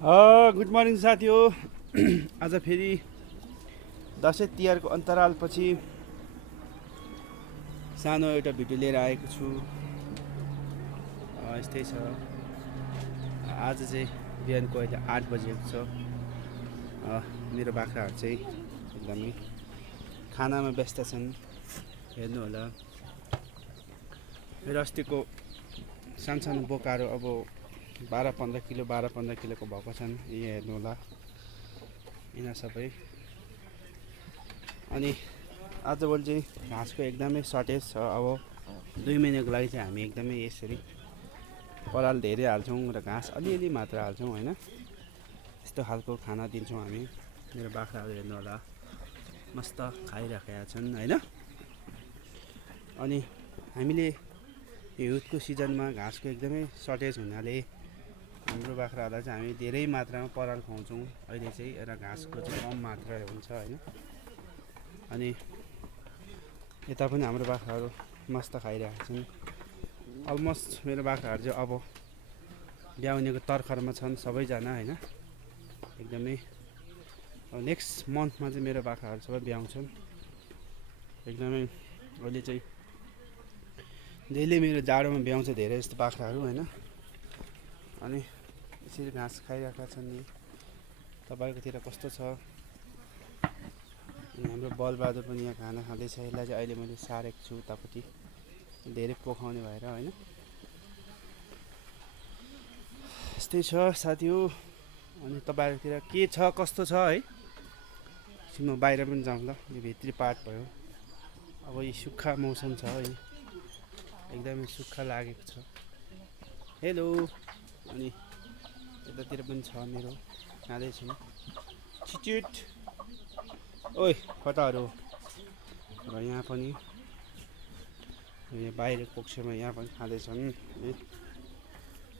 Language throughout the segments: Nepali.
गुड मर्निङ साथी हो। आज फेरि दसैँ तिहारको अन्तरालपछि सानो एउटा भिडियो लिएर आएको छु। यस्तै छ। आज चाहिँ बिहानको अहिले 8 बजेको छ। मेरो बाख्राहरू चाहिँ एकदमै खानामा व्यस्त छन्। हेर्नु होला, मेरो अस्तिको सानो बोकाहरू अब 12-15 किलोको भएको छन्। यी हेर्नु होला, यिनीहरू सबै। अनि आजभोलि चाहिँ घाँसको एकदमै सर्टेज छ। अब 2 महिनाको लागि चाहिँ हामी एकदमै यसरी पराल धेरै हाल्छौँ र घाँस अलिअलि मात्र हाल्छौँ होइन। यस्तो खालको खाना दिन्छौँ हामी। मेरो बाख्राहरू हेर्नु होला, मस्त खाइराखेका छन् होइन। अनि हामीले यो हिउँदको सिजनमा घाँसको एकदमै सर्टेज हुनाले हाम्रो बाख्राहरूलाई चाहिँ हामी धेरै मात्रामा पराल खुवाउँछौँ अहिले चाहिँ, र घाँसको चाहिँ कम मात्रा हुन्छ होइन। अनि यता पनि हाम्रो बाख्राहरू मस्त खाइरहेका छन्। अलमोस्ट मेरो बाख्राहरू चाहिँ अब ब्याउनेको तर्खरमा छन् सबैजना होइन। एकदमै नेक्स्ट मन्थमा चाहिँ मेरो बाख्राहरू सबै ब्याउँछन्। एकदमै अहिले चाहिँ जहिले मेरो जाडोमा ब्याउँछ धेरै जस्तो बाख्राहरू होइन। अनि यसरी घाँस खाइरहेका छन् नि। तपाईँकोतिर कस्तो छ? अनि हाम्रो बलबहादुर पनि यहाँ खाना खाँदैछ। यसलाई चाहिँ अहिले मैले सारेको छु उतापट्टि, धेरै पोखाउने भएर होइन। यस्तै छ साथी हो। अनि तपाईँहरूतिर के छ, कस्तो छ है? म बाहिर पनि जाउँ ल। यो भित्री पार्ट भयो। अब यो सुक्खा मौसम छ है, एकदमै सुक्खा लागेको छ। हेलो। अनि यतातिर पनि छ मेरो, खाँदैछु चिचिट। ओइ फटाहरू। र यहाँ पनि बाहिर पोख्छेमा यहाँ पनि खाँदैछन् है,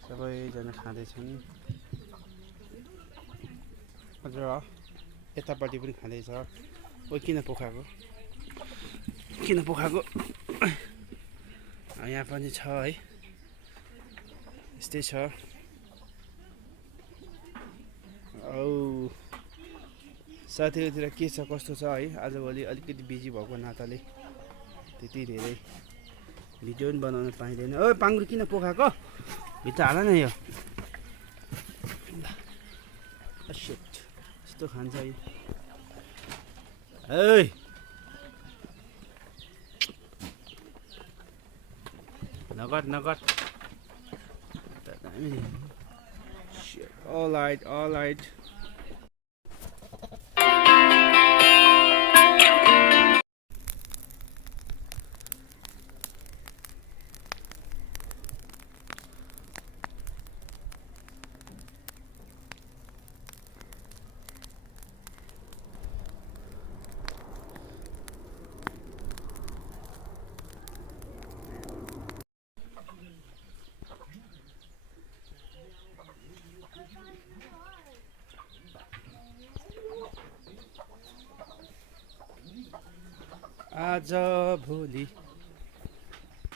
सबैजना खाँदैछन्। र यतापट्टि पनि खाँदैछ। ओइ किन पोखाएको यहाँ पनि छ है। यस्तै छ। औ साथीहरूतिर के छ, कस्तो छ है? आजभोलि अलिकति बिजी भएको नाताले त्यति धेरै भिडियो पनि बनाउन पाइँदैन। ओ पाङ्गुर किन पोखाएको? भित्र हाल न यो। यस्तो खान्छ है। है नगट all right. आज भोलि